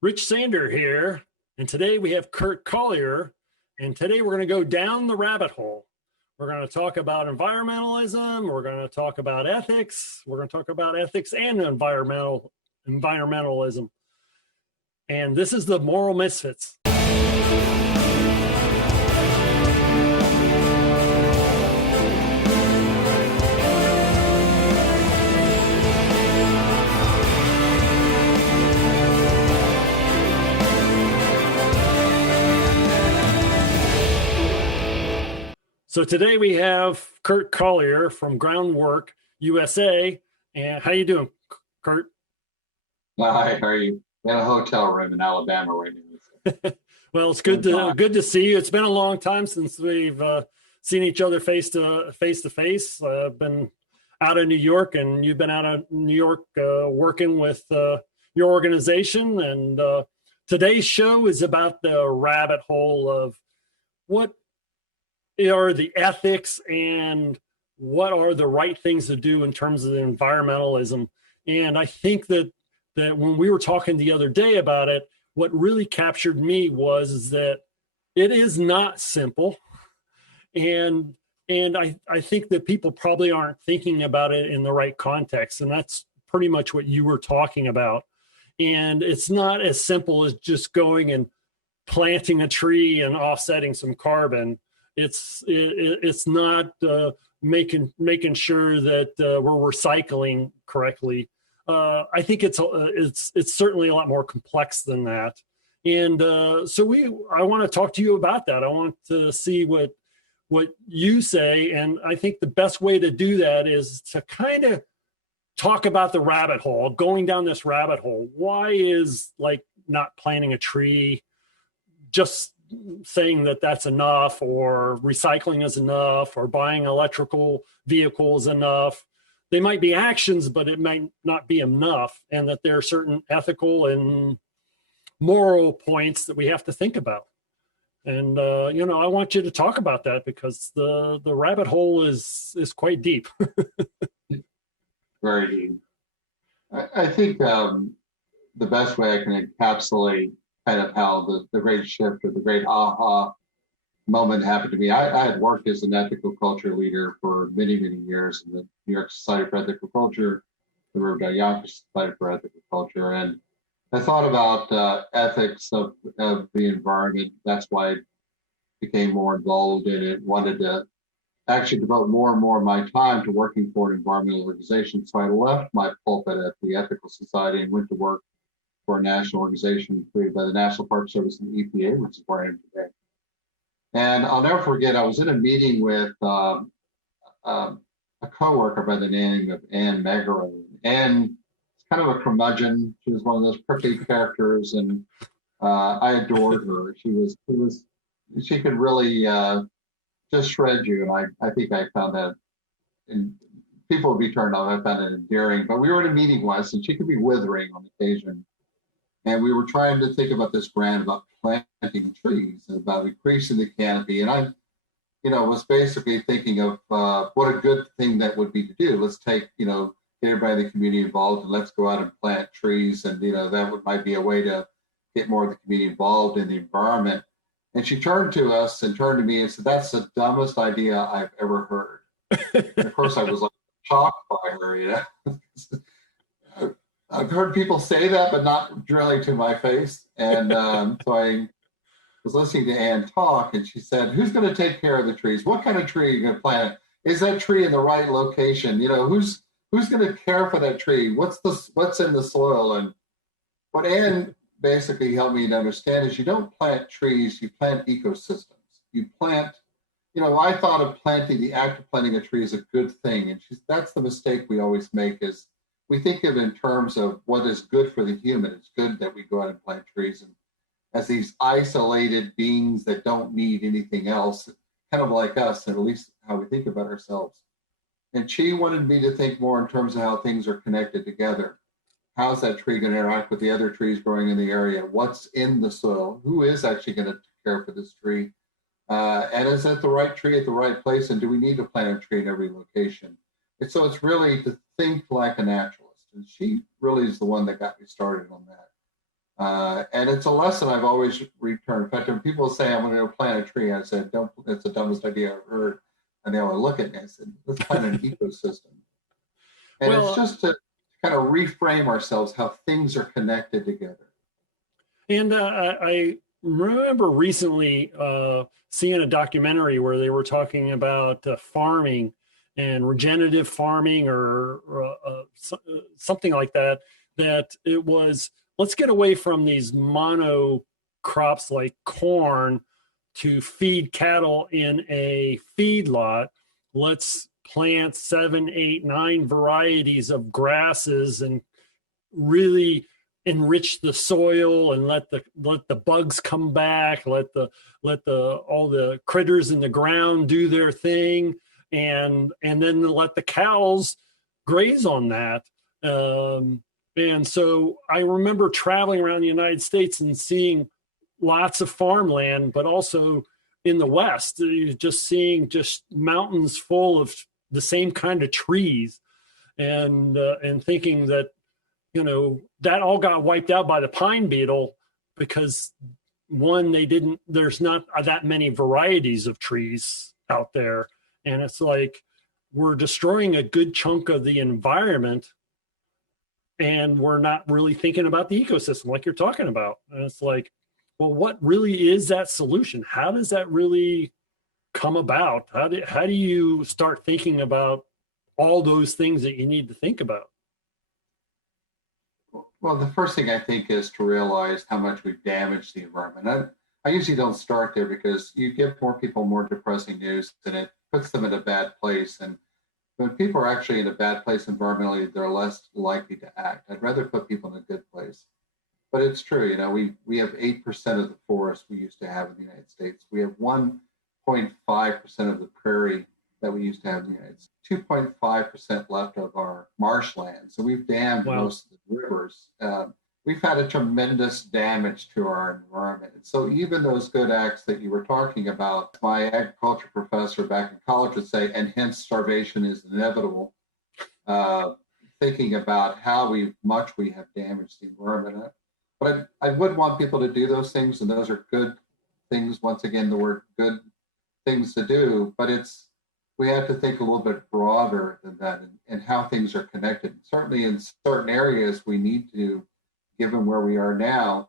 Rich Sander here, and today we have Curt Collier, and today we're going to go down the rabbit hole. We're going to talk about environmentalism, we're going to talk about ethics, we're going to talk about ethics and environmentalism. And this is the Moral Misfits. So today we have Curt Collier from Groundwork USA. And how you doing, Curt? Hi, how are you? In a hotel room in Alabama right now. Well, it's good to see you. It's been a long time since we've seen each other face to face. I've been out of New York, and you've been out of New York working with your organization. And today's show is about the rabbit hole of what are the ethics and what are the right things to do in terms of environmentalism. And I think that when we were talking the other day about it, what really captured me was that it is not simple. And I think that people probably aren't thinking about it in the right context. And that's pretty much what you were talking about. And it's not as simple as just going and planting a tree and offsetting some carbon. It's not making sure that we're recycling correctly. I think it's certainly a lot more complex than that. And I want to talk to you about that. I want to see what you say. And I think the best way to do that is to kind of talk about the rabbit hole, going down this rabbit hole. Why is like not planting a tree just saying that that's enough, or recycling is enough, or buying electrical vehicles enough? They might be actions, but it might not be enough, and that there are certain ethical and moral points that we have to think about. And I want you to talk about that, because the rabbit hole is quite deep. Very deep. I think the best way I can encapsulate kind of how the great shift or the great aha moment happened to me. I had worked as an ethical culture leader for many, many years in the New York Society for Ethical Culture, the Riverdale Yonkers Society for Ethical Culture. And I thought about ethics of the environment. That's why I became more involved in it, wanted to actually devote more and more of my time to working for an environmental organization. So I left my pulpit at the Ethical Society and went to work for a national organization created by the National Park Service and EPA, which is where I am today. And I'll never forget, I was in a meeting with a coworker by the name of Anne Megaran. Anne is kind of a curmudgeon. She was one of those prickly characters, and I adored her. She could really just shred you, and I think I found that, and people would be turned off. I found it endearing. But we were in a meeting once, and she could be withering on occasion. And we were trying to think about this grant about planting trees and about increasing the canopy. And I, was basically thinking of what a good thing that would be to do. Let's take, get everybody in the community involved, and let's go out and plant trees. And, that might be a way to get more of the community involved in the environment. And she turned to us and turned to me and said, "That's the dumbest idea I've ever heard." And of course, I was like shocked by her, I've heard people say that, but not really to my face. And so I was listening to Anne talk, and she said, "Who's going to take care of the trees? What kind of tree are you going to plant? Is that tree in the right location? Who's going to care for that tree? What's in the soil?" And what Anne basically helped me to understand is you don't plant trees, you plant ecosystems. You plant, I thought of planting, the act of planting a tree is a good thing. And that's the mistake we always make, is we think of it in terms of what is good for the human. It's good that we go out and plant trees, and as these isolated beings that don't need anything else, kind of like us, and at least how we think about ourselves. And she wanted me to think more in terms of how things are connected together. How's that tree going to interact with the other trees growing in the area? What's in the soil? Who is actually going to care for this tree? And is it the right tree at the right place? And do we need to plant a tree in every location? And so it's really to think like a naturalist. And she really is the one that got me started on that. And it's a lesson I've always returned. In fact, when people say I'm going to go plant a tree, I said, "Don't. It's the dumbest idea I've heard." And they all look at me. I said, "Let's plant an ecosystem." And Well, it's just to kind of reframe ourselves how things are connected together. and I remember recently seeing a documentary where they were talking about farming and regenerative farming or something like that, that it was, let's get away from these mono crops like corn to feed cattle in a feedlot. Let's plant 7, 8, 9 varieties of grasses and really enrich the soil and let the bugs come back, let the all the critters in the ground do their thing, and then let the cows graze on that. And so I remember traveling around the United States and seeing lots of farmland, but also in the West, just seeing just mountains full of the same kind of trees, and thinking that, you know, that all got wiped out by the pine beetle because, one, there's not that many varieties of trees out there. And it's like, we're destroying a good chunk of the environment and we're not really thinking about the ecosystem like you're talking about. And it's like, well, what really is that solution? How does that really come about? How do you start thinking about all those things that you need to think about? Well, the first thing I think is to realize how much we've damaged the environment. I usually don't start there because you give more people more depressing news and it puts them in a bad place. And when people are actually in a bad place environmentally, they're less likely to act. I'd rather put people in a good place. But it's true, you know, we have 8% of the forest we used to have in the United States. We have 1.5% of the prairie that we used to have in the United States. 2.5% left of our marshland. So we've dammed most of the rivers. We've had a tremendous damage to our environment. And so even those good acts that you were talking about, my agriculture professor back in college would say, and hence starvation is inevitable, thinking about how much we have damaged the environment. But I would want people to do those things, and those are good things. Once again, the word good things to do, but we have to think a little bit broader than that and how things are connected. Certainly in certain areas, we need to, given where we are now,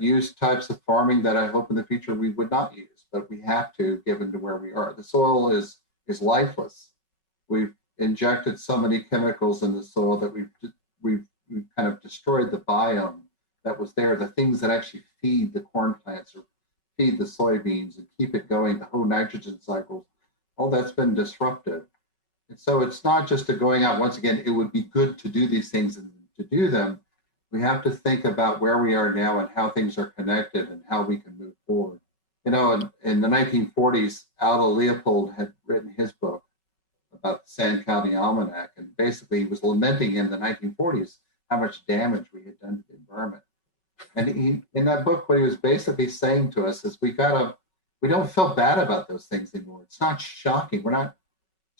use types of farming that I hope in the future we would not use, but we have to, given to where we are. The soil is lifeless. We've injected so many chemicals in the soil that we've kind of destroyed the biome that was there, the things that actually feed the corn plants or feed the soybeans and keep it going, the whole nitrogen cycles. All that's been disrupted. And so it's not just going out, once again, it would be good to do these things and to do them. We have to think about where we are now and how things are connected and how we can move forward. You know, in the 1940s, Aldo Leopold had written his book about the Sand County Almanac. And basically he was lamenting in the 1940s how much damage we had done to the environment. And in that book, what he was basically saying to us is we don't feel bad about those things anymore. It's not shocking. We're not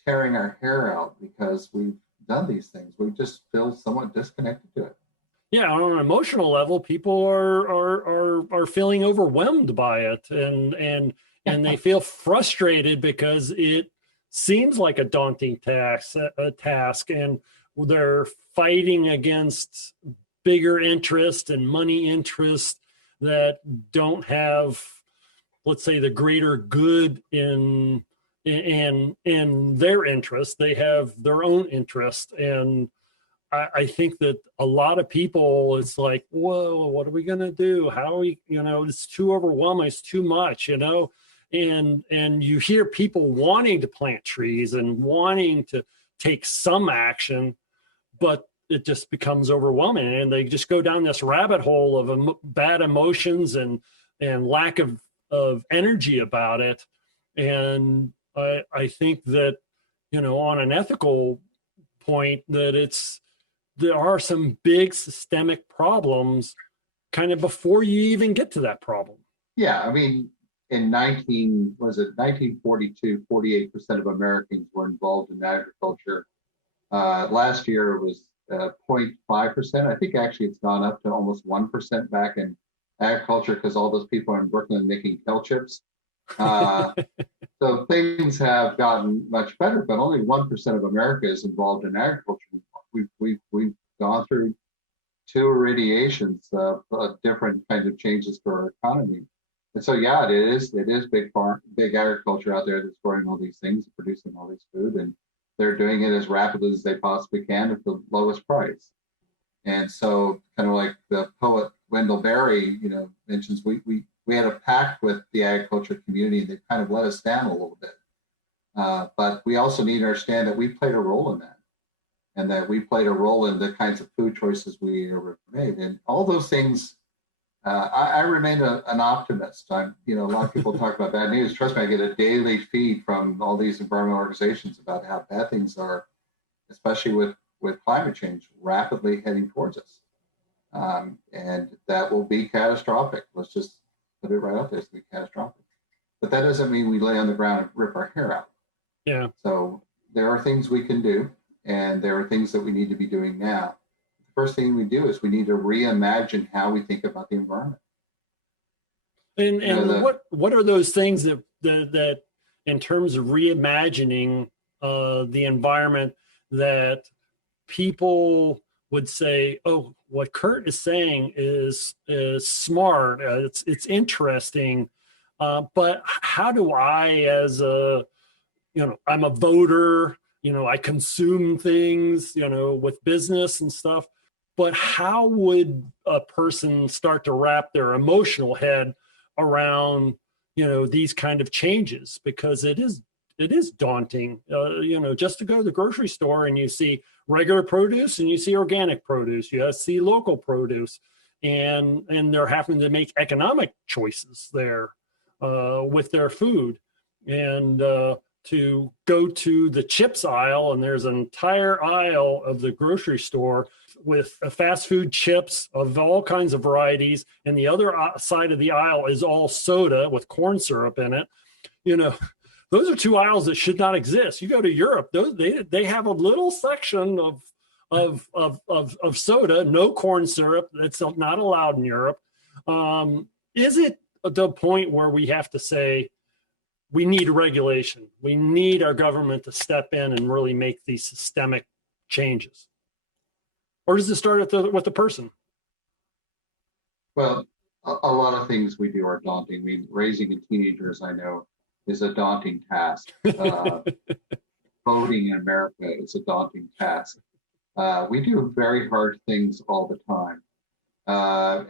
tearing our hair out because we've done these things. We just feel somewhat disconnected to it. Yeah, on an emotional level, people are feeling overwhelmed by it, and they feel frustrated because it seems like a daunting task, and they're fighting against bigger interest and money interest that don't have, let's say, the greater good in their interest. They have their own interest. And I think that a lot of people, it's like, whoa, what are we going to do? How are we, it's too overwhelming. It's too much, and you hear people wanting to plant trees and wanting to take some action, but it just becomes overwhelming. And they just go down this rabbit hole of bad emotions and lack of energy about it. And I think that, on an ethical point, that there are some big systemic problems kind of before you even get to that problem. Yeah, I mean, in 1942, 48% of Americans were involved in agriculture. Last year it was 0.5%. I think actually it's gone up to almost 1% back in agriculture because all those people are in Brooklyn making kale chips. So things have gotten much better, but only 1% of America is involved in agriculture. We've gone through two irradiations of different kinds of changes to our economy. And so, yeah, it is big agriculture out there that's growing all these things, producing all this food, and they're doing it as rapidly as they possibly can at the lowest price. And so, kind of like the poet Wendell mentions, we had a pact with the agriculture community, and they kind of let us down a little bit. But we also need to understand that we played a role in that, and that we played a role in the kinds of food choices we ever made, and all those things. I remain an optimist. A lot of people talk about bad news. Trust me, I get a daily feed from all these environmental organizations about how bad things are, especially with climate change rapidly heading towards us. And that will be catastrophic. Let's just put it right out there. It's going to be catastrophic. But that doesn't mean we lay on the ground and rip our hair out. Yeah. So there are things we can do, and there are things that we need to be doing now. First thing we do is we need to reimagine how we think about the environment. And what are those things that in terms of reimagining the environment that people would say, oh, what Curt is saying is smart, it's interesting, but how do I, as I'm a voter, I consume things, with business and stuff. But how would a person start to wrap their emotional head around, these kind of changes? Because it is daunting, just to go to the grocery store and you see regular produce and you see organic produce, you see local produce, and they're having to make economic choices there with their food. And to go to the chips aisle, and there's an entire aisle of the grocery store with fast food chips of all kinds of varieties, and the other side of the aisle is all soda with corn syrup in it. Those are two aisles that should not exist. You go to Europe, they have a little section of soda, no corn syrup. That's not allowed in Europe. Is it the point where we have to say, we need regulation? We need our government to step in and really make these systemic changes? Or does it start with the person? Well, a lot of things we do are daunting. I mean, raising teenagers, I know, is a daunting task. Voting in America is a daunting task. We do very hard things all the time.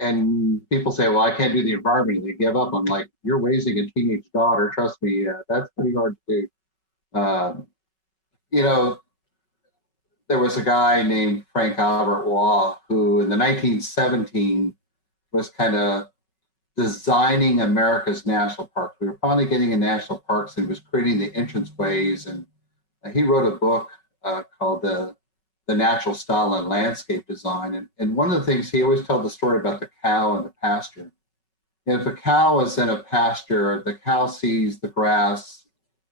And people say, well, I can't do the environment. They give up. I'm like, you're raising a teenage daughter. Trust me, that's pretty hard to do. There was a guy named Frank Albert Waugh who in the 1917 was kind of designing America's national parks. We were finally getting in national parks, and he was creating the entranceways. And he wrote a book called The Natural Style and Landscape Design. And one of the things, he always told the story about the cow and the pasture. And if a cow is in a pasture, the cow sees the grass,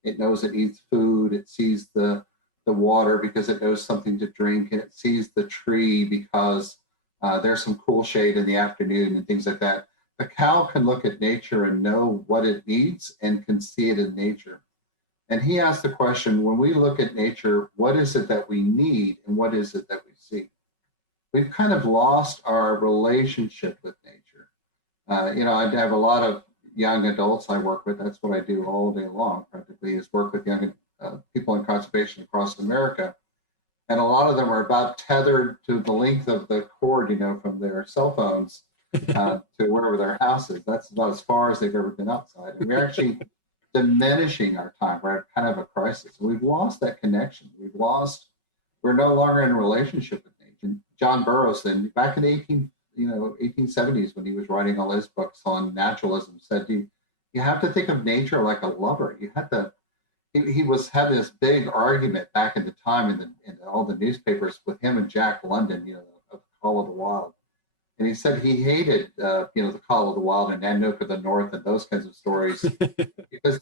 it knows it needs food, it sees the water because it knows something to drink, and it sees the tree because there's some cool shade in the afternoon and things like that. The cow can look at nature and know what it needs and can see it in nature. And he asked the question, when we look at nature, what is it that we need and what is it that we see? We've kind of lost our relationship with nature. I have a lot of young adults I work with. That's what I do all day long, practically, is work with young people in conservation across America. And a lot of them are about tethered to the length of the cord, from their cell phones to wherever their house is. That's about as far as they've ever been outside. And we're actually diminishing our time. We're at kind of a crisis. We've lost that connection. We're no longer in a relationship with nature. John Burroughs, back in the 1870s, when he was writing all his books on naturalism, said you have to think of nature like a lover. You had to. He had this big argument back in the time in all the newspapers with him and Jack London, of Call of the Wild. And he said he hated, the Call of the Wild and Nanook of the North and those kinds of stories because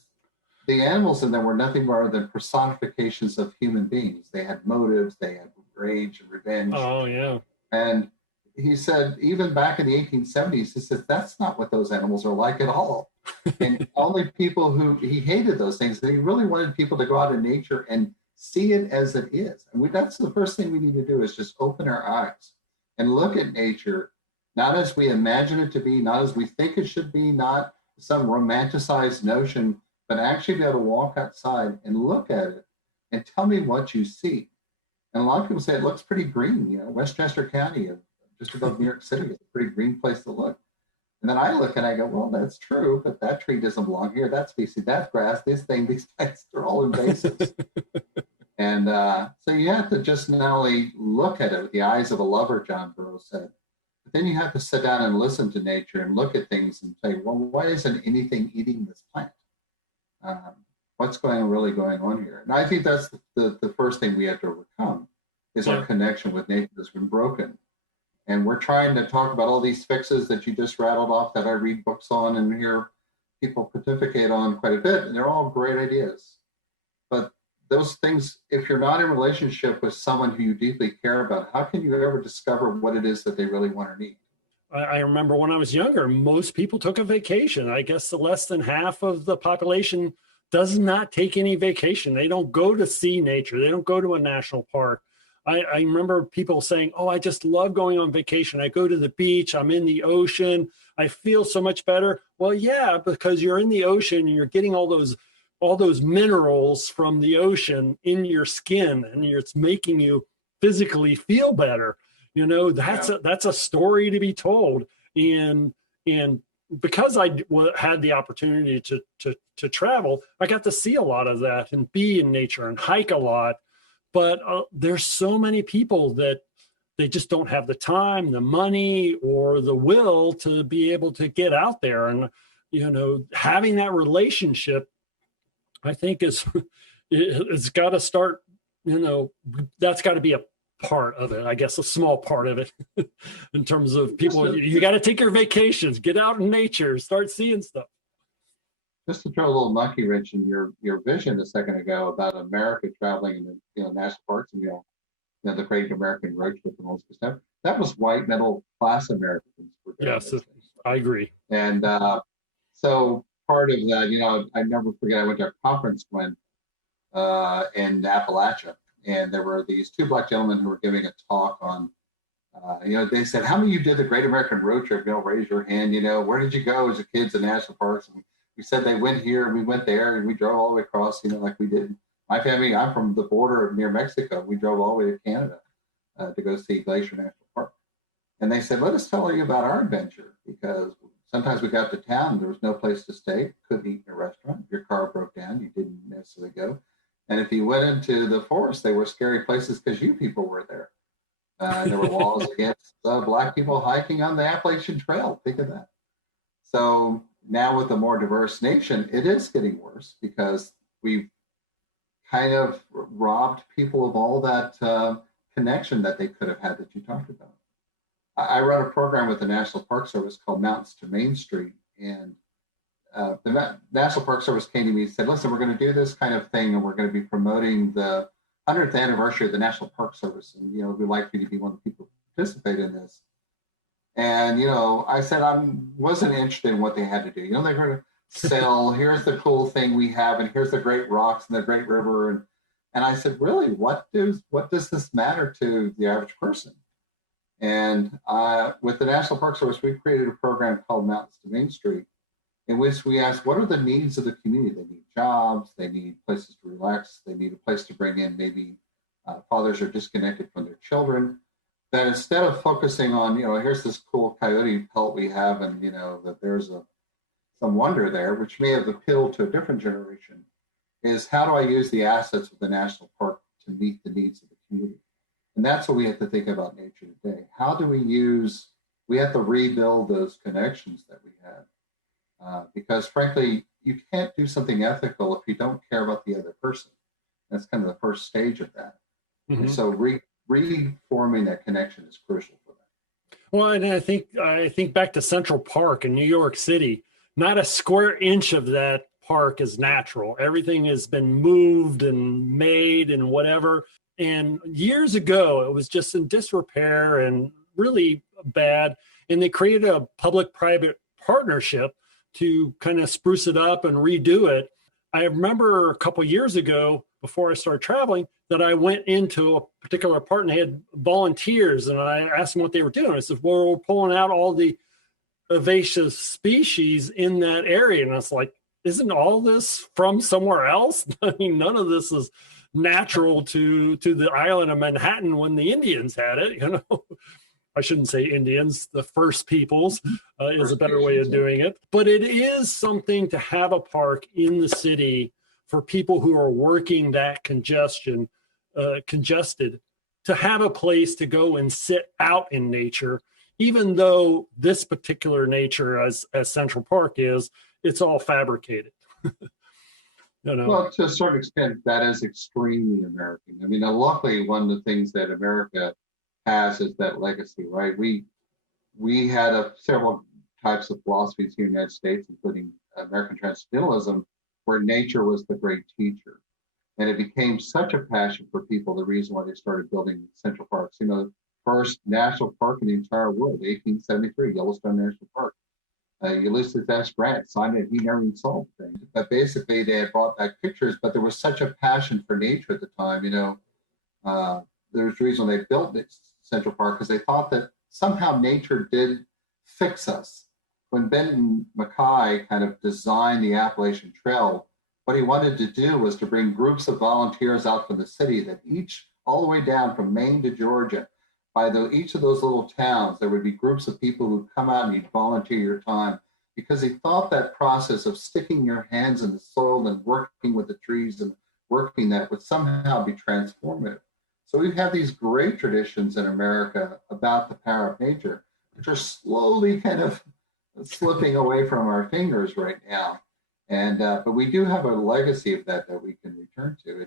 the animals in them were nothing more than personifications of human beings. They had motives, they had rage and revenge. Oh, yeah. And he said, even back in the 1870s, he said, that's not what those animals are like at all. And only people who, he hated those things, and he really wanted people to go out in nature and see it as it is. And that's the first thing we need to do, is just open our eyes and look at nature, not as we imagine it to be, not as we think it should be, not some romanticized notion, but actually be able to walk outside and look at it and tell me what you see. And a lot of people say it looks pretty green. You know, Westchester County, just above New York City, is a pretty green place to look. And then I look and I go, well, that's true, but that tree doesn't belong here. That species, that's grass, this thing, these plants, they're all invasives. And so you have to just not only look at it with the eyes of a lover, John Burroughs said, but then you have to sit down and listen to nature and look at things and say, well, why isn't anything eating this plant? What's really going on here? And I think that's the first thing we have to overcome, is our connection with nature that's been broken. And we're trying to talk about all these fixes that you just rattled off that I read books on and hear people pontificate on quite a bit, and they're all great ideas. But those things, if you're not in relationship with someone who you deeply care about, how can you ever discover what it is that they really want or need? I remember when I was younger, most people took a vacation. I guess less than half of the population does not take any vacation. They don't go to see nature. They don't go to a national park. I remember people saying, oh, I just love going on vacation. I go to the beach, I'm in the ocean, I feel so much better. Well, yeah, because you're in the ocean and you're getting all those minerals from the ocean in your skin, and it's making you physically feel better. You know, that's a story to be told. And because I had the opportunity to travel, I got to see a lot of that and be in nature and hike a lot. But there's so many people that they just don't have the time, the money, or the will to be able to get out there. And, you know, having that relationship, I think it's got to start, you know, that's got to be a part of it, I guess, a small part of it in terms of people. You got to take your vacations, get out in nature, start seeing stuff. Just to throw a little monkey wrench in your vision a second ago about America traveling in the national parks and the Great American Road Trip and all this stuff, that was white middle class Americans. Yes, I agree. And so part of that, I never forget, I went to a conference in Appalachia, and there were these two black gentlemen who were giving a talk on, they said, how many of you did the Great American Road Trip? Raise your hand. Where did you go as a kids in national parks? And we said they went here and we went there and we drove all the way across, like we did. My family, I'm from the border near Mexico. We drove all the way to Canada to go see Glacier National Park. And they said, let us tell you about our adventure, because sometimes we got to town, there was no place to stay, couldn't eat in a restaurant. If your car broke down, you didn't necessarily go. And if you went into the forest, they were scary places because you people were there. There were laws against black people hiking on the Appalachian Trail. Think of that. So now with a more diverse nation, it is getting worse because we've kind of robbed people of all that connection that they could have had that you talked about. I run a program with the National Park Service called Mountains to Main Street, and the National Park Service came to me and said, listen, we're going to do this kind of thing, and we're going to be promoting the 100th anniversary of the National Park Service, and we'd like you to be one of the people who participate in this. And I said I wasn't interested in what they had to do. They're going to sell, here's the cool thing we have, and here's the great rocks and the great river, and I said, really, what does this matter to the average person? And with the National Park Service, we created a program called Mountains to Main Street, in which we asked, what are the needs of the community? They need jobs, they need places to relax, they need a place to bring in maybe fathers are disconnected from their children. That instead of focusing on, here's this cool coyote pelt we have, and that there's some wonder there, which may have appealed to a different generation, is how do I use the assets of the national park to meet the needs of the community? And that's what we have to think about nature today. How do we have to rebuild those connections that we had. Because frankly, you can't do something ethical if you don't care about the other person. That's kind of the first stage of that. Mm-hmm. And so reforming that connection is crucial for that. Well, and I think back to Central Park in New York City, not a square inch of that park is natural. Everything has been moved and made and whatever. And years ago, it was just in disrepair and really bad. And they created a public-private partnership to kind of spruce it up and redo it. I remember a couple years ago, before I started traveling, that I went into a particular apartment. They had volunteers, and I asked them what they were doing. I said, well, we're pulling out all the invasive species in that area. And I was like, isn't all this from somewhere else? I mean, none of this is natural to the island of Manhattan when the Indians had it, you know. I shouldn't say Indians, the first peoples is a better way of doing it. But it is something to have a park in the city for people who are working that congested, to have a place to go and sit out in nature, even though this particular nature, as Central Park is, it's all fabricated. You know? Well, to a certain extent, that is extremely American. I mean, luckily, one of the things that America has is that legacy, right? We had several types of philosophies here in the United States, including American Transcendentalism, where nature was the great teacher. And it became such a passion for people, the reason why they started building central parks. You know, first national park in the entire world, 1873, Yellowstone National Park. Ulysses S. Grant signed it. He never even saw the thing. But basically, they had brought back pictures, but there was such a passion for nature at the time. You know, there was a reason they built this Central Park, because they thought that somehow nature did fix us. When Benton MacKaye kind of designed the Appalachian Trail, what he wanted to do was to bring groups of volunteers out from the city that each, all the way down from Maine to Georgia, by each of those little towns, there would be groups of people who'd come out and you'd volunteer your time, because he thought that process of sticking your hands in the soil and working with the trees and working that would somehow be transformative. So we have these great traditions in America about the power of nature, which are slowly kind of slipping away from our fingers right now. And but we do have a legacy of that we can return to.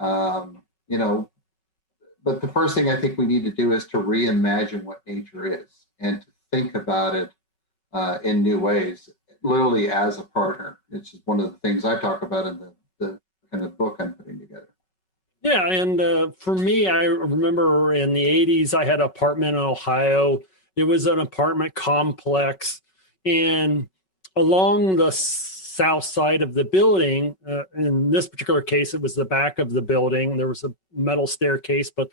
And you know, but the first thing I think we need to do is to reimagine what nature is and to think about it in new ways, literally as a partner. It's just one of the things I talk about in the kind of book I'm putting together. Yeah, and for me, I remember in the 80s, I had an apartment in Ohio. It was an apartment complex, and along the south side of the building, in this particular case, it was the back of the building. There was a metal staircase, but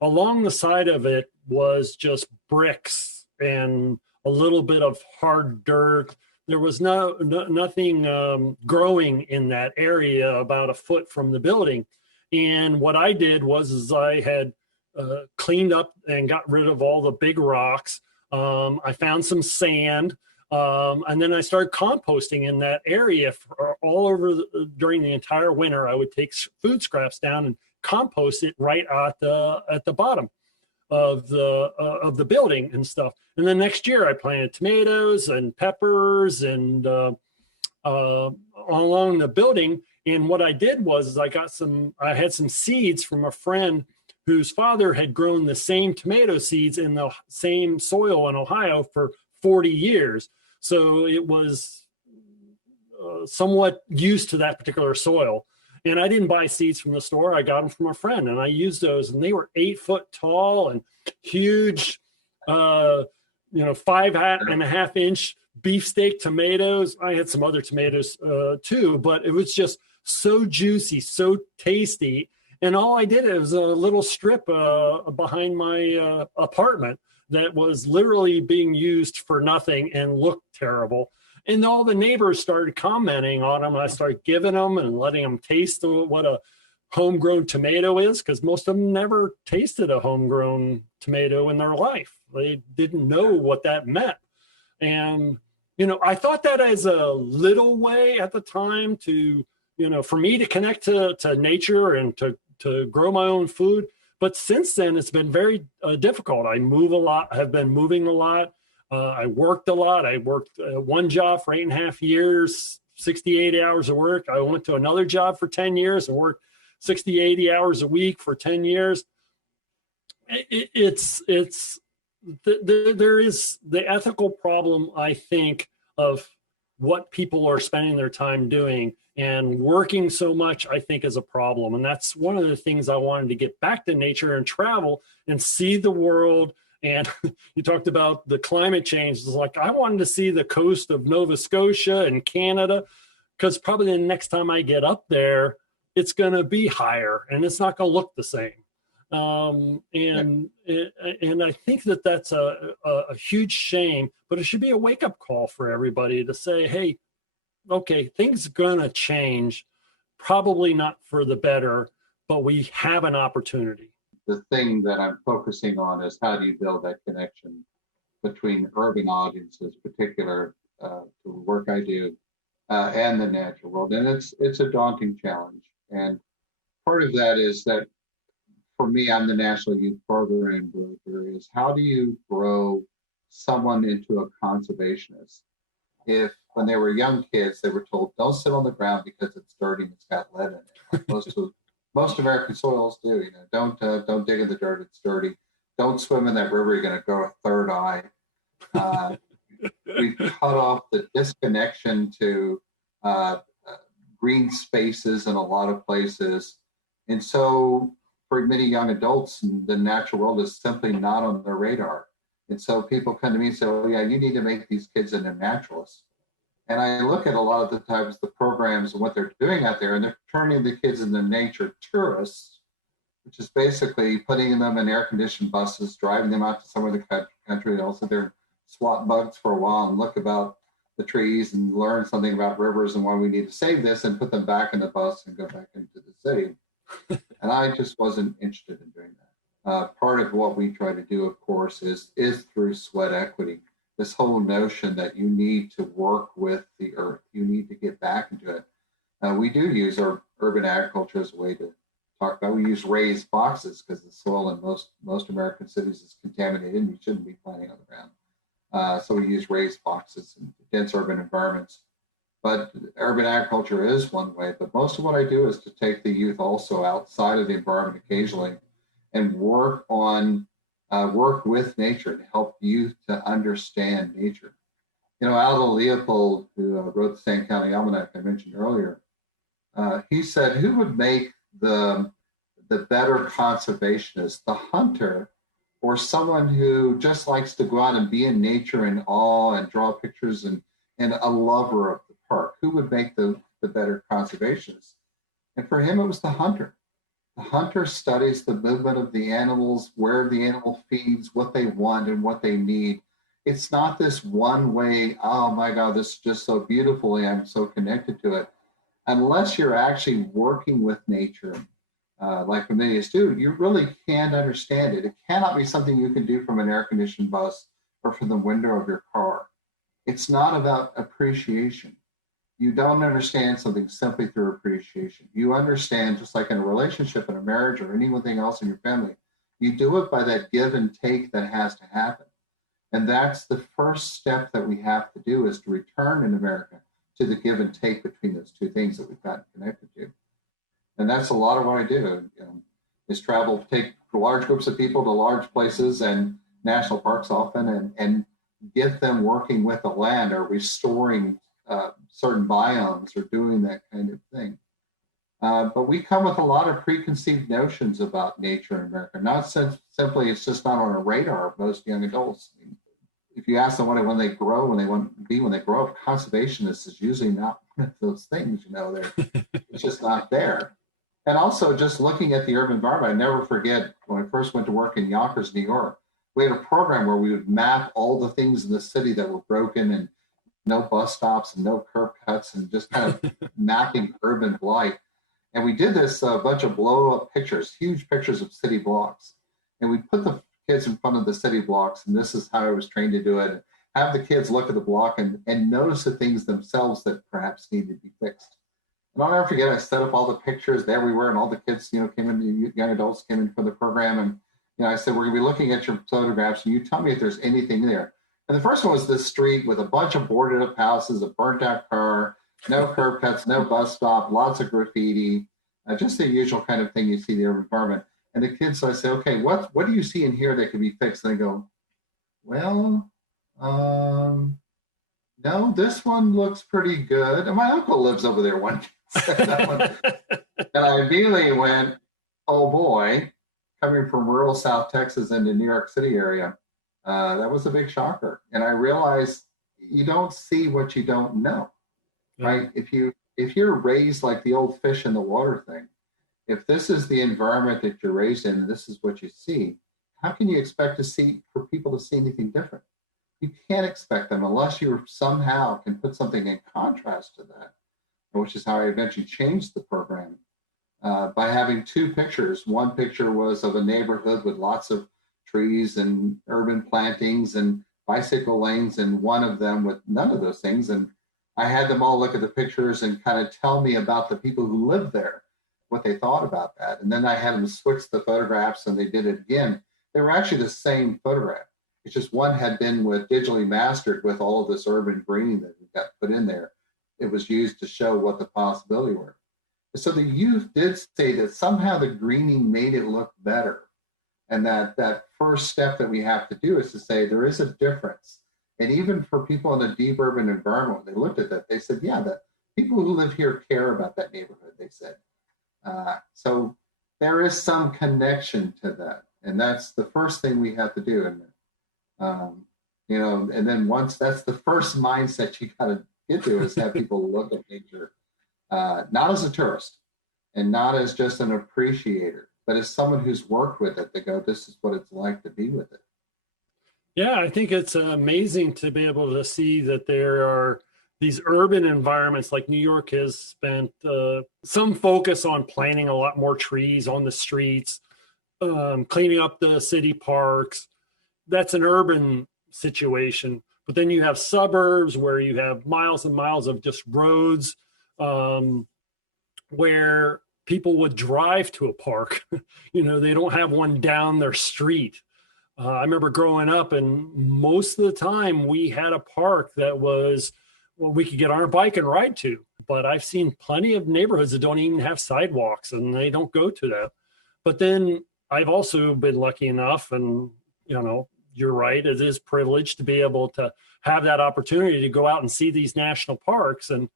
along the side of it was just bricks and a little bit of hard dirt. There was nothing growing in that area about a foot from the building. And what I did was I had cleaned up and got rid of all the big rocks. I found some sand, and then I started composting in that area all over during the entire winter. I would take food scraps down and compost it right at the bottom of the building and stuff. And then next year I planted tomatoes and peppers and along the building. And what I did was I had some seeds from a friend whose father had grown the same tomato seeds in the same soil in Ohio for 40 years. So it was somewhat used to that particular soil. And I didn't buy seeds from the store. I got them from a friend, and I used those, and they were 8 foot tall and huge, 5.5 inch beefsteak tomatoes. I had some other tomatoes too, but it was just so juicy, so tasty. And all I did was a little strip behind my apartment that was literally being used for nothing and looked terrible. And all the neighbors started commenting on them. I started giving them and letting them taste what a homegrown tomato is, because most of them never tasted a homegrown tomato in their life. They didn't know what that meant. And, I thought that as a little way at the time to, for me to connect to nature and to grow my own food. But since then, it's been very difficult. I move a lot, have been moving a lot. I worked a lot. I worked one job for 8.5 years, 60, 80 hours of work. I went to another job for 10 years and worked 60, 80 hours a week for 10 years. There is the ethical problem, I think, of what people are spending their time doing, and working so much, I think, is a problem. And that's one of the things I wanted to get back to nature and travel and see the world. And you talked about the climate change. It's like, I wanted to see the coast of Nova Scotia and Canada, because probably the next time I get up there, it's going to be higher and it's not going to look the same. And I think that that's a huge shame, but it should be a wake-up call for everybody to say, hey, okay, things are going to change, probably not for the better, but we have an opportunity. The thing that I'm focusing on is how do you build that connection between urban audiences, particular to the work I do, and the natural world. And it's a daunting challenge. And part of that is that, for me, I'm the National Youth Program Director, is how do you grow someone into a conservationist? If when they were young kids, they were told, don't sit on the ground because it's dirty and it's got lead in it. Like most American soils do, don't dig in the dirt, it's dirty. Don't swim in that river, you're going to grow a third eye. We've cut off the disconnection to green spaces in a lot of places. And so for many young adults, the natural world is simply not on their radar. And so people come to me and say, oh, yeah, you need to make these kids into naturalists. And I look at a lot of the times the programs and what they're doing out there, and they're turning the kids into nature tourists, which is basically putting them in air-conditioned buses, driving them out to somewhere in the country. They'll sit there, swat bugs for a while and look about the trees and learn something about rivers and why we need to save this, and put them back in the bus and go back into the city. And I just wasn't interested in doing that. Part of what we try to do, of course, is through sweat equity. This whole notion that you need to work with the earth, you need to get back into it. We do use our urban agriculture as a way to talk about. We use raised boxes because the soil in most American cities is contaminated and you shouldn't be planting on the ground. So we use raised boxes in dense urban environments. But urban agriculture is one way, but most of what I do is to take the youth also outside of the environment occasionally and work with nature to help youth to understand nature. Aldo Leopold, who wrote the St. County Almanac I mentioned earlier, he said, who would make the better conservationist, the hunter, or someone who just likes to go out and be in nature in awe and draw pictures and a lover of the park? Who would make the better conservationist? And for him, it was the hunter. The hunter studies the movement of the animals, where the animal feeds, what they want and what they need. It's not this one way, oh my God, this is just so beautiful, I'm so connected to it. Unless you're actually working with nature, like Cornelius do, you really can't understand it. It cannot be something you can do from an air-conditioned bus or from the window of your car. It's not about appreciation. You don't understand something simply through appreciation. You understand, just like in a relationship, in a marriage, or anything else in your family, you do it by that give and take that has to happen. And that's the first step that we have to do, is to return in America to the give and take between those two things that we've gotten connected to. And that's a lot of what I do, is travel, take large groups of people to large places and national parks often, and get them working with the land or restoring certain biomes or doing that kind of thing. But we come with a lot of preconceived notions about nature in America. Not simply, it's just not on a radar of most young adults. I mean, if you ask them what when they grow, when they want to be, when they grow up, conservationist is usually not one of those things, it's just not there. And also just looking at the urban environment, I never forget when I first went to work in Yonkers, New York, we had a program where we would map all the things in the city that were broken, and no bus stops and no curb cuts, and just kind of mapping urban blight. And we did this bunch of blow up pictures, huge pictures of city blocks. And we put the kids in front of the city blocks, and this is how I was trained to do it. Have the kids look at the block and notice the things themselves that perhaps need to be fixed. And I'll never forget, I set up all the pictures there we were, and all the kids, came in, young adults came in for the program. And, I said, we're gonna be looking at your photographs, and you tell me if there's anything there. And the first one was this street with a bunch of boarded up houses, a burnt out car, no curb cuts, no bus stop, lots of graffiti, just the usual kind of thing you see in the urban environment. And the kids, so I say, okay, what do you see in here that can be fixed? And they go, well, no, this one looks pretty good. And my uncle lives over there one that one. And I immediately went, oh boy, coming from rural South Texas into New York City area, that was a big shocker. And I realized you don't see what you don't know, right? If you're raised like the old fish in the water thing, if this is the environment that you're raised in, and this is what you see, how can you expect for people to see anything different? You can't expect them unless you somehow can put something in contrast to that, which is how I eventually changed the program by having two pictures. One picture was of a neighborhood with lots of trees and urban plantings and bicycle lanes, and one of them with none of those things. And I had them all look at the pictures and kind of tell me about the people who lived there, what they thought about that. And then I had them switch the photographs, and they did it again. They were actually the same photograph. It's just one had been digitally mastered with all of this urban greening that got put in there. It was used to show what the possibility were. So the youth did say that somehow the greening made it look better. And that first step that we have to do is to say there is a difference. And even for people in a deep urban environment, when they looked at that, they said, yeah, the people who live here care about that neighborhood, they said. So there is some connection to that. And that's the first thing we have to do. And and then once that's the first mindset you got to get to is have people look at nature, not as a tourist and not as just an appreciator, but as someone who's worked with it. They go, this is what it's like to be with it. Yeah, I think it's amazing to be able to see that there are these urban environments like New York has spent some focus on planting a lot more trees on the streets, cleaning up the city parks. That's an urban situation. But then you have suburbs where you have miles and miles of just roads where people would drive to a park. They don't have one down their street. I remember growing up, and most of the time we had a park that was, we could get on our bike and ride to. But I've seen plenty of neighborhoods that don't even have sidewalks, and they don't go to that. But then I've also been lucky enough, and you're right, it is privileged to be able to have that opportunity to go out and see these national parks. And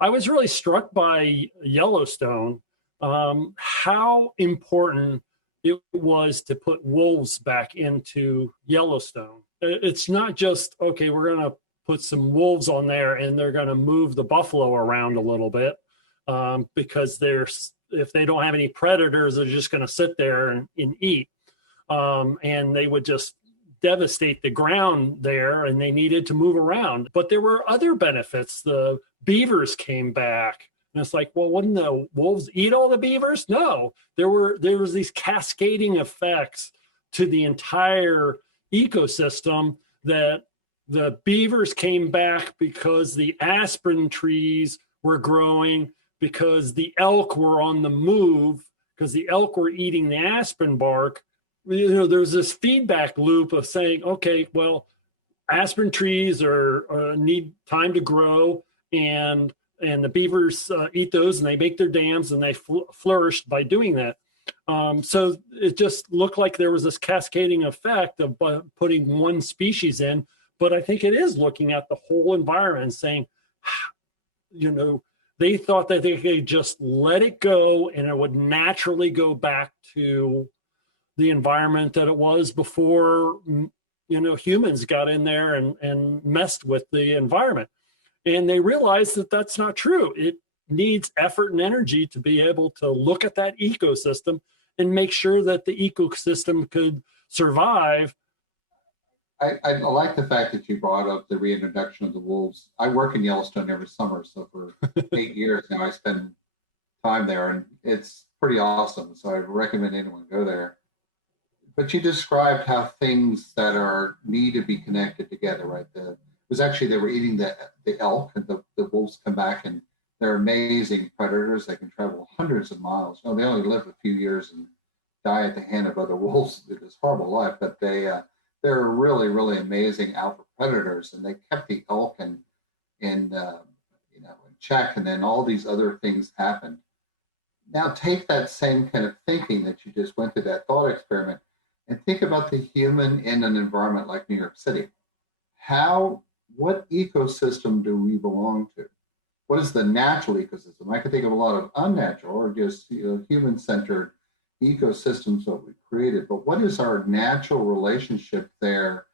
I was really struck by Yellowstone, how important it was to put wolves back into Yellowstone. It's not just, okay, we're going to put some wolves on there and they're going to move the buffalo around a little bit because if they don't have any predators, they're just going to sit there and eat. And they would just devastate the ground there, and they needed to move around. But there were other benefits. The beavers came back. And it's like, well, wouldn't the wolves eat all the beavers? No, there was these cascading effects to the entire ecosystem, that the beavers came back because the aspen trees were growing, because the elk were on the move, because the elk were eating the aspen bark. There's this feedback loop of saying, okay, well, aspen trees need time to grow, and the beavers eat those, and they make their dams, and they flourished by doing that. So it just looked like there was this cascading effect of putting one species in. But I think it is looking at the whole environment and saying, they thought that they could just let it go and it would naturally go back to the environment that it was before, humans got in there and messed with the environment. And they realized that that's not true. It needs effort and energy to be able to look at that ecosystem and make sure that the ecosystem could survive. I like the fact that you brought up the reintroduction of the wolves. I work in Yellowstone every summer, so for 8 years now I spend time there, and it's pretty awesome. So I recommend anyone go there. But you described how things that need to be connected together, right? It was actually, they were eating the elk, and the wolves come back, and they're amazing predators. They can travel hundreds of miles. They only live a few years and die at the hand of other wolves. It's this horrible life, but they're really, really amazing alpha predators, and they kept the elk in check, and then all these other things happened. Now take that same kind of thinking that you just went through, that thought experiment, and think about the human in an environment like New York City. How what ecosystem do we belong to? What is the natural ecosystem? I can think of a lot of unnatural or just human-centered ecosystems that we created, but what is our natural relationship there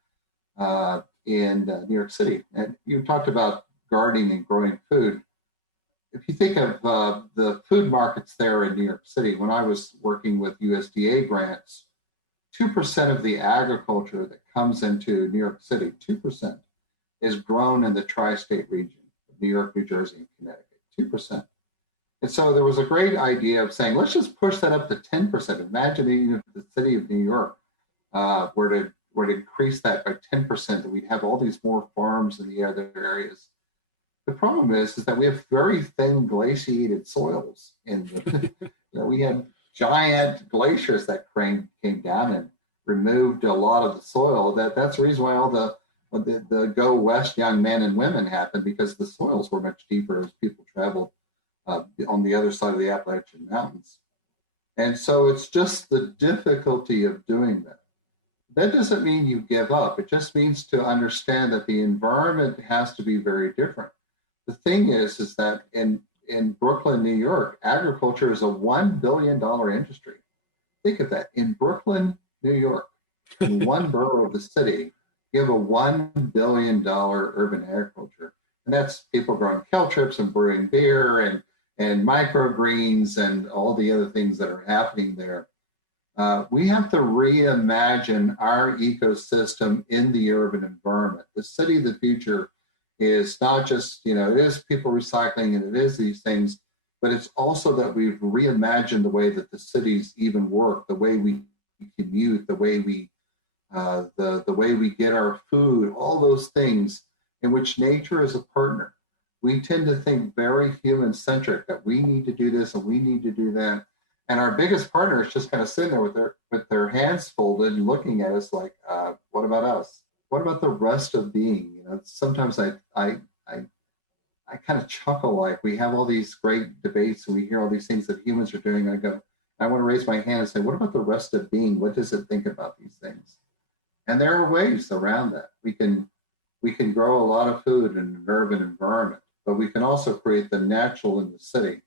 in New York City? And you talked about gardening and growing food. If you think of the food markets there in New York City, when I was working with USDA grants, 2% of the agriculture that comes into New York City, 2%, is grown in the tri-state region of New York, New Jersey, and Connecticut, 2%. And so there was a great idea of saying, let's just push that up to 10%. Imagine if the city of New York were to increase that by 10%, that we'd have all these more farms in the other areas. The problem is that we have very thin glaciated soils. And we had giant glaciers that came down and removed a lot of the soil. That's the reason why all the go west young men and women happened, because the soils were much deeper as people traveled on the other side of the Appalachian Mountains. And so it's just the difficulty of doing that. That doesn't mean you give up. It just means to understand that the environment has to be very different. The thing is that in Brooklyn, New York, agriculture is a $1 billion industry. Think of that. In Brooklyn, New York, in one borough of the city, you have a $1 billion urban agriculture. And that's people growing caltrips and brewing beer and microgreens and all the other things that are happening there. We have to reimagine our ecosystem in the urban environment. The city of the future is not just, it is people recycling and it is these things, but it's also that we've reimagined the way that the cities even work, the way we commute, the way we the way we get our food, all those things in which nature is a partner. We tend to think very human-centric, that we need to do this and we need to do that. And our biggest partner is just kind of sitting there with their hands folded and looking at us like, what about us? What about the rest of being? Sometimes I kind of chuckle, like we have all these great debates and we hear all these things that humans are doing. I want to raise my hand and say, what about the rest of being? What does it think about these things? And there are ways around that. We can grow a lot of food in an urban environment, but we can also create the natural in the city.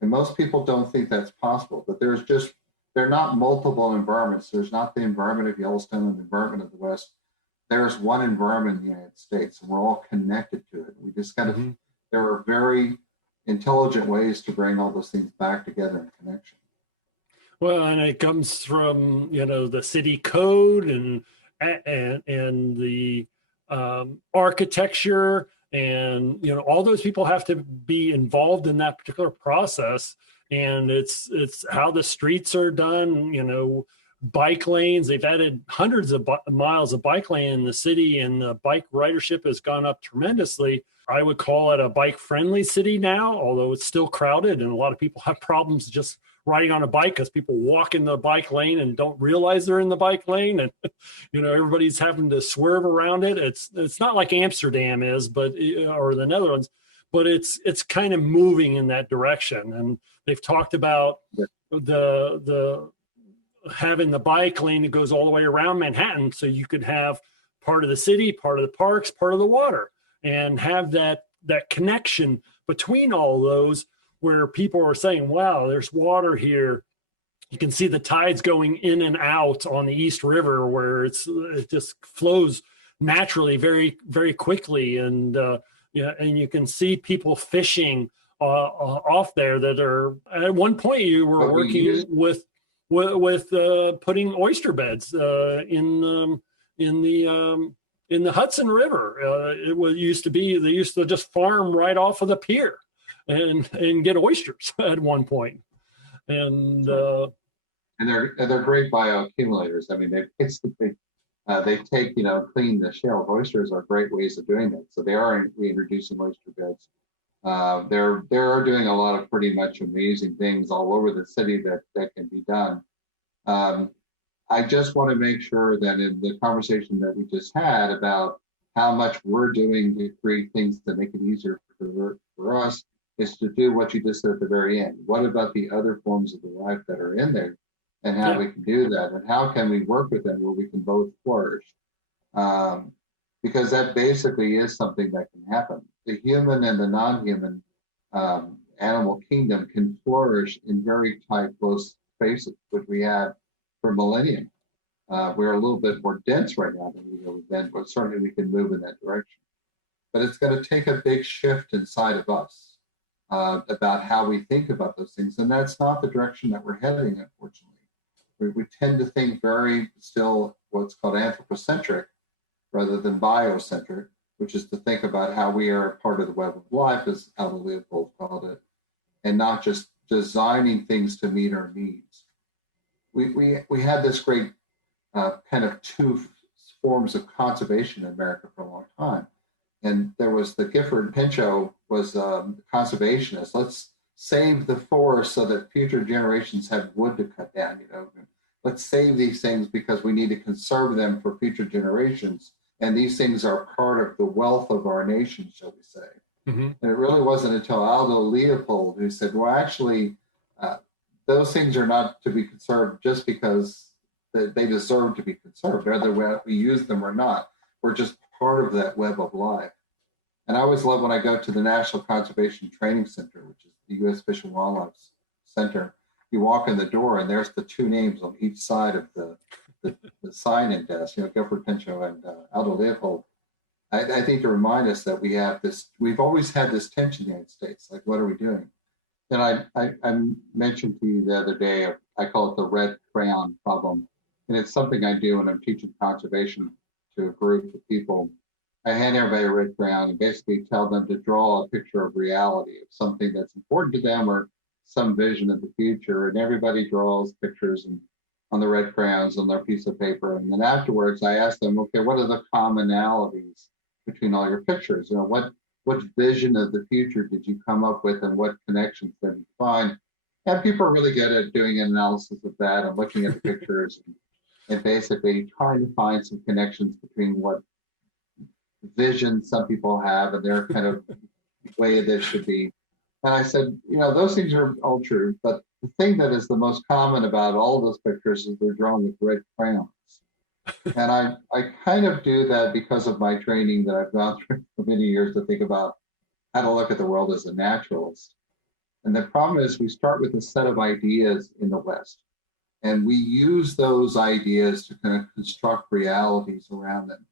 And most people don't think that's possible, but they're not multiple environments. There's not the environment of Yellowstone and the environment of the West. There's one environment in the United States, and we're all connected to it. We just kind of, there are very intelligent ways to bring all those things back together in connection. Well, and it comes from, the city code and the architecture, and all those people have to be involved in that particular process. And it's how the streets are done, bike lanes. They've added hundreds of miles of bike lane in the city, and the bike ridership has gone up tremendously. I would call it a bike-friendly city now, although it's still crowded, and a lot of people have problems just riding on a bike because people walk in the bike lane and don't realize they're in the bike lane, and everybody's having to swerve around it. It's not like Amsterdam is, or the Netherlands, but it's kind of moving in that direction. And they've talked about the having the bike lane that goes all the way around Manhattan, so you could have part of the city, part of the parks, part of the water, and have that connection between all those, where people are saying, wow, there's water here. You can see the tides going in and out on the East River, where it just flows naturally very, very quickly. And and you can see people fishing off there that are, at one point you were working with putting oyster beds in the Hudson River. Used to be, they used to just farm right off of the pier and get oysters at one point. And they're great bioaccumulators. I mean, they take, clean the shell. Oysters are great ways of doing that. So they are reintroducing oyster beds. They're doing a lot of pretty much amazing things all over the city that can be done. I just want to make sure that in the conversation that we just had about how much we're doing to create things that make it easier for us, is to do what you just said at the very end. What about the other forms of the life that are in there, and how we can do that, and how can we work with them where we can both flourish? because that basically is something that can happen. The human and the non-human animal kingdom can flourish in very tight, close spaces, which we have for millennia. We're a little bit more dense right now than we've ever been, but certainly we can move in that direction. But it's going to take a big shift inside of us about how we think about those things. And that's not the direction that we're heading, unfortunately. We tend to think very still what's called anthropocentric rather than biocentric, which is to think about how we are a part of the web of life, as Aldo Leopold called it, and not just designing things to meet our needs. We had this great kind of two forms of conservation in America for a long time. And there was the Gifford Pinchot was conservationist. Let's save the forest so that future generations have wood to cut down. Let's save these things because we need to conserve them for future generations. And these things are part of the wealth of our nation, shall we say. Mm-hmm. And it really wasn't until Aldo Leopold who said, well, actually, those things are not to be conserved just because they deserve to be conserved, whether we use them or not. We're just part of that web of life. And I always love when I go to the National Conservation Training Center, which is the U.S. Fish and Wildlife Center. You walk in the door and there's the two names on each side of the sign-in desk, Gifford Pinchot and Aldo Leopold. I think to remind us that we've always had this tension in the United States. Like, what are we doing? And I mentioned to you the other day, I call it the red crayon problem. And it's something I do when I'm teaching conservation to a group of people. I hand everybody a red crayon and basically tell them to draw a picture of reality, of something that's important to them or some vision of the future. And everybody draws pictures on the red crayons on their piece of paper. And then afterwards, I ask them, okay, what are the commonalities between all your pictures? What vision of the future did you come up with and what connections did you find? And people are really good at doing an analysis of that and looking at the pictures and basically trying to find some connections between what vision some people have and their kind of way this should be. And I said, those things are all true, but the thing that is the most common about all those pictures is they're drawn with red crayons. And I kind of do that because of my training that I've gone through for many years to think about how to look at the world as a naturalist. And the problem is we start with a set of ideas in the West, and we use those ideas to kind of construct realities around them.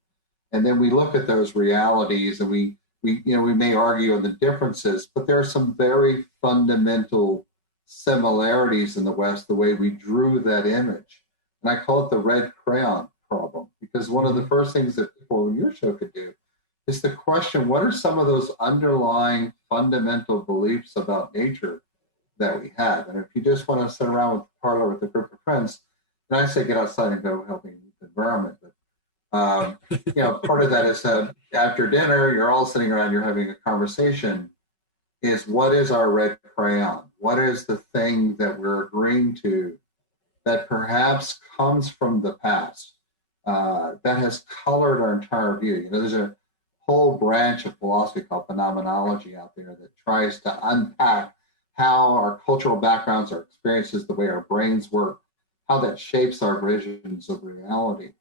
And then we look at those realities and we may argue on the differences, but there are some very fundamental similarities in the West, the way we drew that image. And I call it the red crayon problem, because one of the first things that people in your show could do is to question, what are some of those underlying fundamental beliefs about nature that we have? And if you just want to sit around with the parlor with a group of friends, then I say get outside and go help the environment. But part of that is after dinner, you're all sitting around, you're having a conversation, is what is our red crayon? What is the thing that we're agreeing to that perhaps comes from the past, that has colored our entire view? There's a whole branch of philosophy called phenomenology out there that tries to unpack how our cultural backgrounds, our experiences, the way our brains work, how that shapes our visions of reality.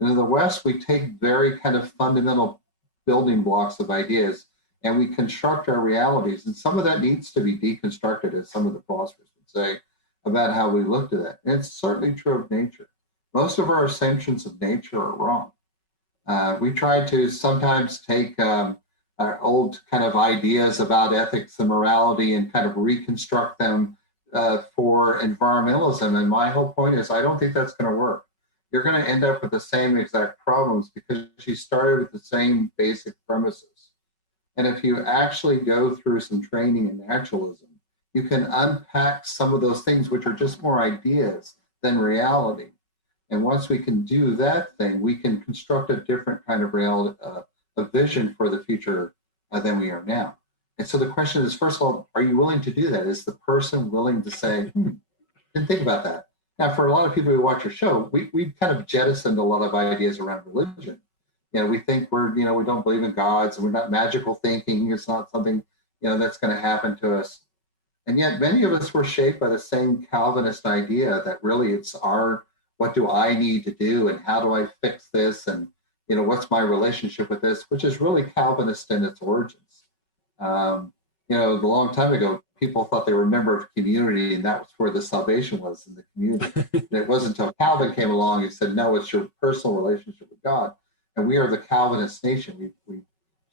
And in the West, we take very kind of fundamental building blocks of ideas and we construct our realities. And some of that needs to be deconstructed, as some of the philosophers would say, about how we look to that. And it's certainly true of nature. Most of our assumptions of nature are wrong. We try to sometimes take our old kind of ideas about ethics and morality and kind of reconstruct them for environmentalism. And my whole point is, I don't think that's going to work. You're going to end up with the same exact problems because you started with the same basic premises. And if you actually go through some training in naturalism, you can unpack some of those things which are just more ideas than reality. And once we can do that thing, we can construct a different kind of reality, a vision for the future than we are now. And so the question is, first of all, are you willing to do that? Is the person willing to say, didn't think about that? Now, for a lot of people who watch your show, we kind of jettisoned a lot of ideas around religion. We think we don't believe in gods, and we're not magical thinking. It's not something, that's going to happen to us. And yet many of us were shaped by the same Calvinist idea that really it's what do I need to do and how do I fix this? And, what's my relationship with this, which is really Calvinist in its origins. A long time ago, people thought they were a member of community, and that was where the salvation was, in the community. And it wasn't until Calvin came along and said, no, it's your personal relationship with God. And we are the Calvinist nation. We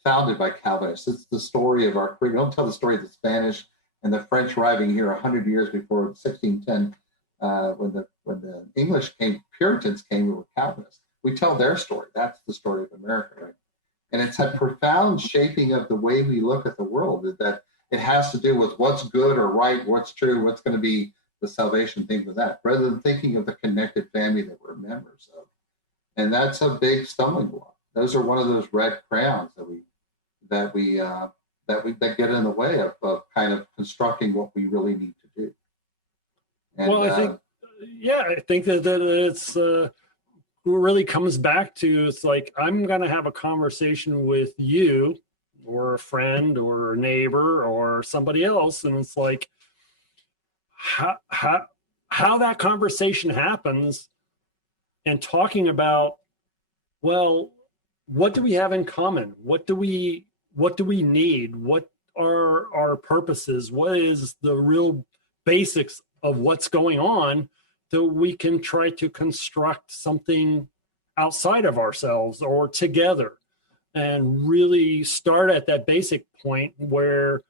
founded by Calvinists. It's the story of our creed. We don't tell the story of the Spanish and the French arriving here 100 years before 1610, when the English came, Puritans came, who were Calvinists. We tell their story. That's the story of America, right? And it's a profound shaping of the way we look at the world, that it has to do with what's good or right, what's true, what's going to be the salvation, things of that, rather than thinking of the connected family that we're members of. And that's a big stumbling block. Those are one of those red crayons that get in the way of kind of constructing what we really need to do. And, well, I think that it's really comes back to, it's like, I'm going to have a conversation with you or a friend or a neighbor or somebody else, and it's like how that conversation happens, and talking about, well, what do we have in common? What do we need? What are our purposes? What is the real basics of what's going on, that we can try to construct something outside of ourselves or together, and really start at that basic point where,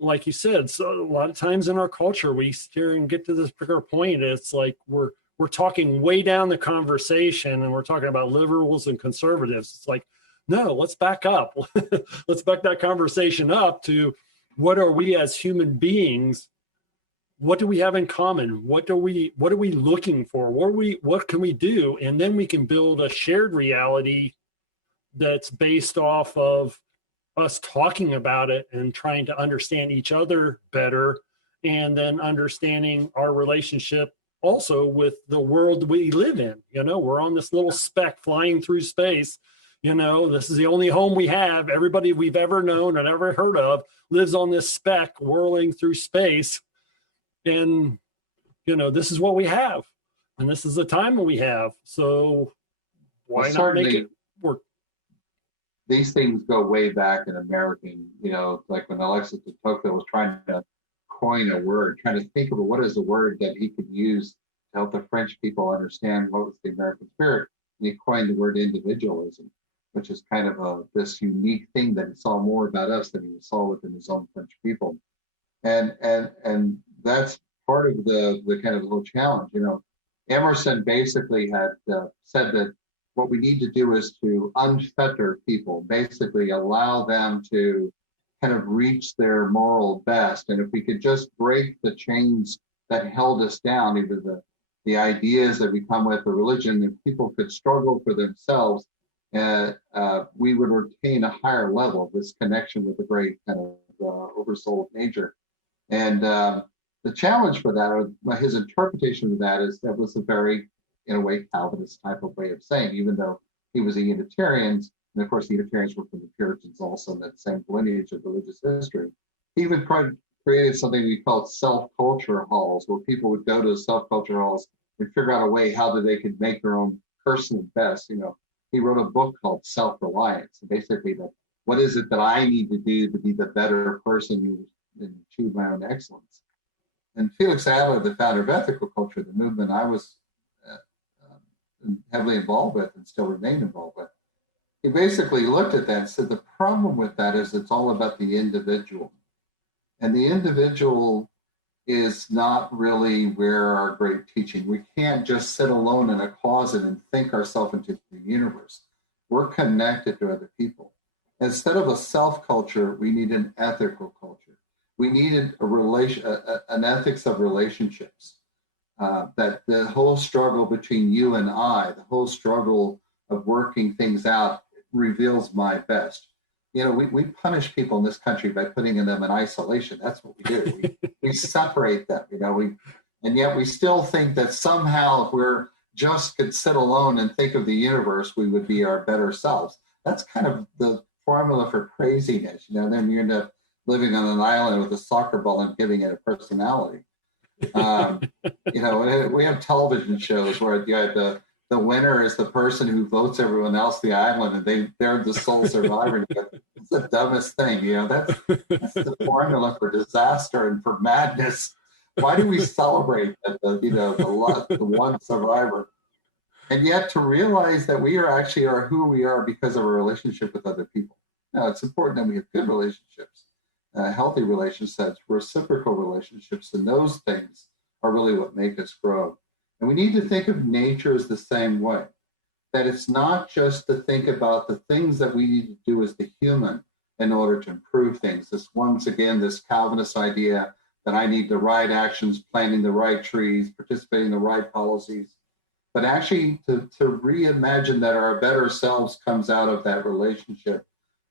like you said, so a lot of times in our culture, we steer and get to this particular point. It's like we're talking way down the conversation, and we're talking about liberals and conservatives. It's like, no, let's back up. Let's back that conversation up to, what are we as human beings? What do we have in common? What are we looking for? What can we do? And then we can build a shared reality that's based off of us talking about it and trying to understand each other better, and then understanding our relationship also with the world we live in. We're on this little speck flying through space. This is the only home we have. Everybody we've ever known and ever heard of lives on this speck whirling through space. And, this is what we have. And this is the time we have. So why not make it work? These things go way back in American, like when Alexis de Tocqueville was trying to coin a word, trying to think of what is the word that he could use to help the French people understand what was the American spirit. And he coined the word individualism, which is kind of this unique thing that he saw more about us than he saw within his own French people. And that's part of the kind of little challenge. Emerson basically had said that what we need to do is to unfetter people, basically allow them to kind of reach their moral best. And if we could just break the chains that held us down, either the ideas that we come with, the religion, and people could struggle for themselves, we would retain a higher level of this connection with the great kind of oversouled nature. And the challenge for that, or his interpretation of that, is that was a very, in a way, Calvinist type of way of saying, even though he was a Unitarian, and of course the Unitarians were from the Puritans also in that same lineage of religious history. He even created something we called self-culture halls, where people would go to the self-culture halls and figure out a way how they could make their own personal best. He wrote a book called Self-Reliance, and basically what is it that I need to do to be the better person and achieve my own excellence. And Felix Adler, the founder of ethical culture, the movement I was heavily involved with and still remain involved with, he basically looked at that and said the problem with that is it's all about the individual. And the individual is not really where our great teaching. We can't just sit alone in a closet and think ourselves into the universe. We're connected to other people. Instead of a self-culture, we need an ethical culture. We needed an ethics of relationships. That the whole struggle between you and I, the whole struggle of working things out, reveals my best. We punish people in this country by putting them in isolation. That's what we do. We separate them, and yet we still think that somehow if we're just could sit alone and think of the universe, we would be our better selves. That's kind of the formula for craziness, then you end up living on an island with a soccer ball and giving it a personality. We have television shows where the the winner is the person who votes everyone else the island, and they're the sole survivor. It's the dumbest thing, that's the formula for disaster and for madness. Why do we celebrate that the one survivor? And yet to realize that we are who we are because of our relationship with other people. Now, it's important that we have good relationships, healthy relationships, reciprocal relationships, and those things are really what make us grow. And we need to think of nature as the same way, that it's not just to think about the things that we need to do as the human in order to improve things. Once again, this Calvinist idea that I need the right actions, planting the right trees, participating in the right policies, but actually to reimagine that our better selves comes out of that relationship,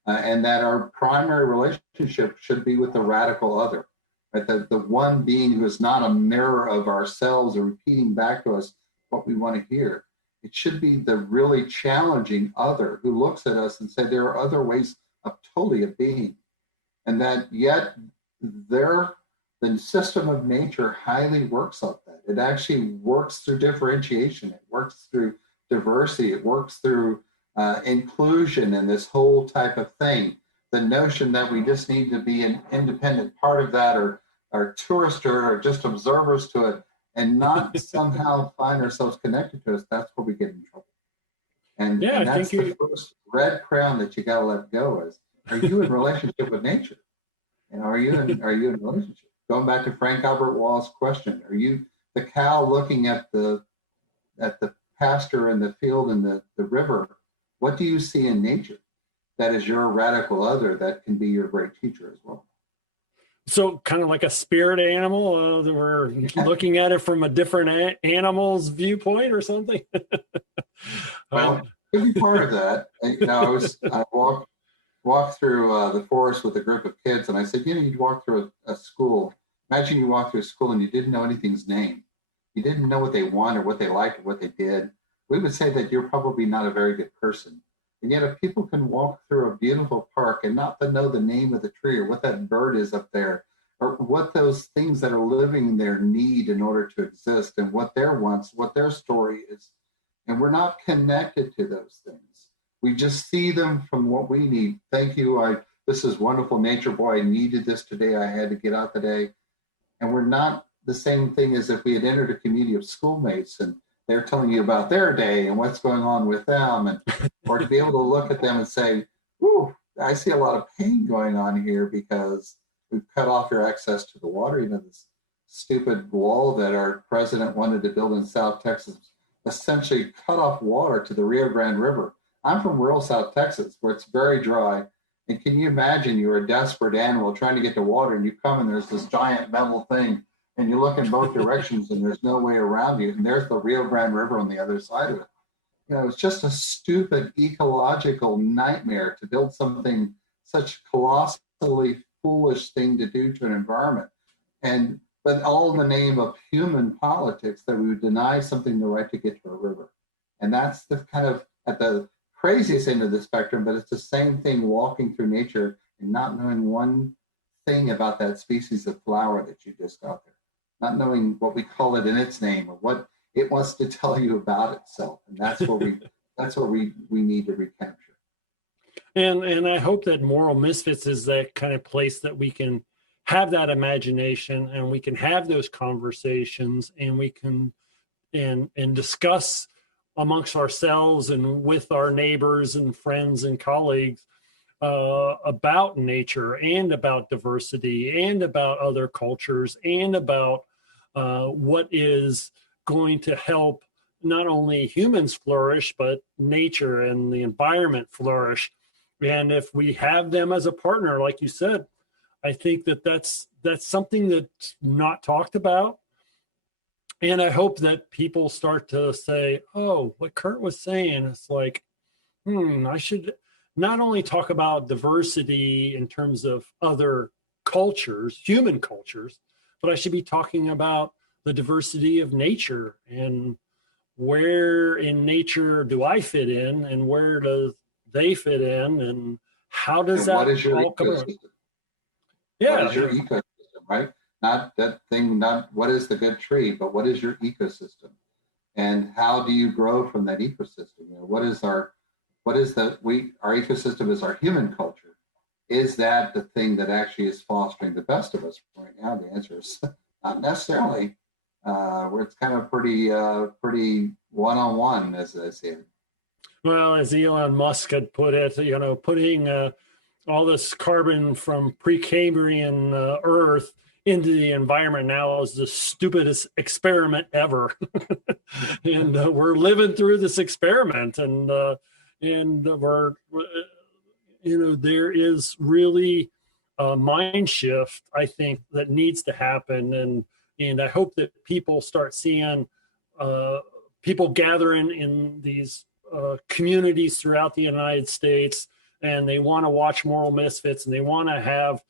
and that our primary relationship should be with the radical other. Right? The one being who is not a mirror of ourselves or repeating back to us what we want to hear. It should be the really challenging other who looks at us and say there are other ways of totally of being. And that yet the system of nature highly works like that. It actually works through differentiation. It works through diversity. It works through inclusion and this whole type of thing. The notion that we just need to be an independent part of that or tourists or just observers to it and not somehow find ourselves connected to us, that's where we get in trouble. And that's the first red crown that you got to let go is, are you in relationship with nature? And are you in relationship? Going back to Frank Albert Wall's question, are you the cow looking at the pasture and the field and the river? What do you see in nature that is your radical other that can be your great teacher as well? So kind of like a spirit animal, we're looking at it from a different animal's viewpoint or something. Well, it could be part of that. I walked through the forest with a group of kids, and I said, you'd walk through a school. Imagine you walk through a school and you didn't know anything's name. You didn't know what they want or what they liked or what they did. We would say that you're probably not a very good person. And yet if people can walk through a beautiful park and not to know the name of the tree or what that bird is up there, or what those things that are living there need in order to exist and what their wants, what their story is. And we're not connected to those things. We just see them from what we need. Thank you. This is wonderful nature. Boy, I needed this today. I had to get out today. And we're not the same thing as if we had entered a community of schoolmates and they're telling you about their day and what's going on with them, and or to be able to look at them and say, "Ooh, I see a lot of pain going on here because we've cut off your access to the water." This stupid wall that our president wanted to build in South Texas essentially cut off water to the Rio Grande River. I'm from rural South Texas where it's very dry. And can you imagine you're a desperate animal trying to get to water and you come and there's this giant metal thing and you look in both directions and there's no way around you. And there's the Rio Grande River on the other side of it. It's just a stupid ecological nightmare to build something such colossally foolish thing to do to an environment. But all in the name of human politics that we would deny something the right to get to a river. And that's the kind of at the craziest end of the spectrum, but it's the same thing walking through nature and not knowing one thing about that species of flower that you just got there, not knowing what we call it in its name or what it wants to tell you about itself. And that's what we need to recapture. And I hope that Moral Misfits is that kind of place that we can have that imagination and we can have those conversations and we can and discuss amongst ourselves and with our neighbors and friends and colleagues about nature and about diversity and about other cultures and about what is going to help not only humans flourish, but nature and the environment flourish. And if we have them as a partner, like you said, I think that's something that's not talked about. And I hope that people start to say, oh, what Curt was saying, it's like, I should not only talk about diversity in terms of other cultures, human cultures, but I should be talking about the diversity of nature and where in nature do I fit in and where do they fit in and how does that all come out? Yeah. What is your ecosystem, right? Not that thing, not what is the good tree, but what is your ecosystem? And how do you grow from that ecosystem? Our ecosystem is our human culture. Is that the thing that actually is fostering the best of us right now? The answer is not necessarily. Where it's kind of pretty one-on-one, as I see it. Well, as Elon Musk had put it, putting all this carbon from Precambrian Earth into the environment now is the stupidest experiment ever. And we're living through this experiment, and we're, there is really a mind shift, I think, that needs to happen. And I hope that people start seeing people gathering in these communities throughout the United States, and they want to watch Moral Misfits, and they want to have,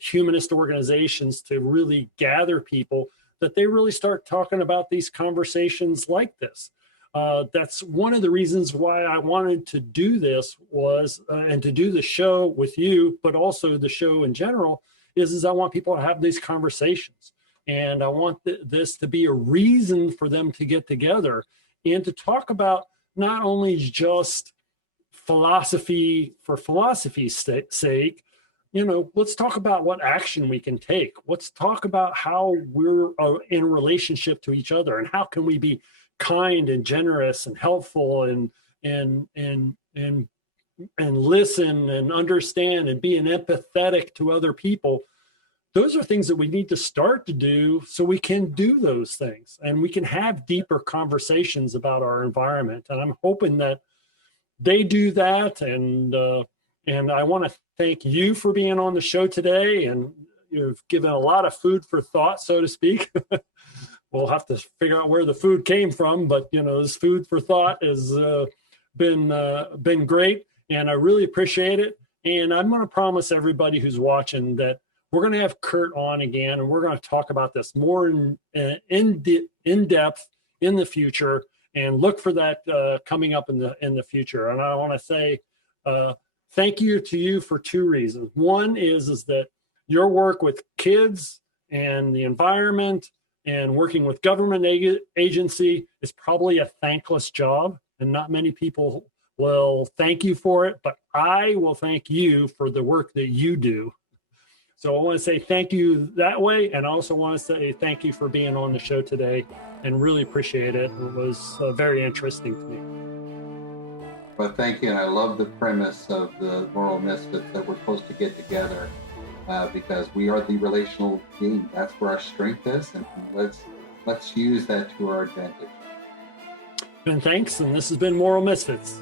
humanist organizations to really gather people, that they really start talking about these conversations like this. That's one of the reasons why I wanted to do this was, and to do the show with you, but also the show in general, is I want people to have these conversations. And I want this to be a reason for them to get together and to talk about not only just philosophy for philosophy's sake, let's talk about what action we can take. Let's talk about how we're in relationship to each other, and how can we be kind and generous and helpful and listen and understand and be empathetic to other people. Those are things that we need to start to do so we can do those things and we can have deeper conversations about our environment. And I'm hoping that they do that. And I want to thank you for being on the show today. And you've given a lot of food for thought, so to speak. We'll have to figure out where the food came from, but this food for thought has been great, and I really appreciate it. And I'm going to promise everybody who's watching that we're going to have Curt on again, and we're going to talk about this more in depth in the future, and look for that coming up in the future. And I want to say thank you to you for two reasons. One is that your work with kids and the environment and working with government agency is probably a thankless job, and not many people will thank you for it, but I will thank you for the work that you do. So I want to say thank you that way, and I also want to say thank you for being on the show today, and really appreciate it. It was very interesting to me. Well, thank you, and I love the premise of the Moral Misfits, that we're supposed to get together because we are the relational being. That's where our strength is, and let's use that to our advantage. And thanks, and this has been Moral Misfits.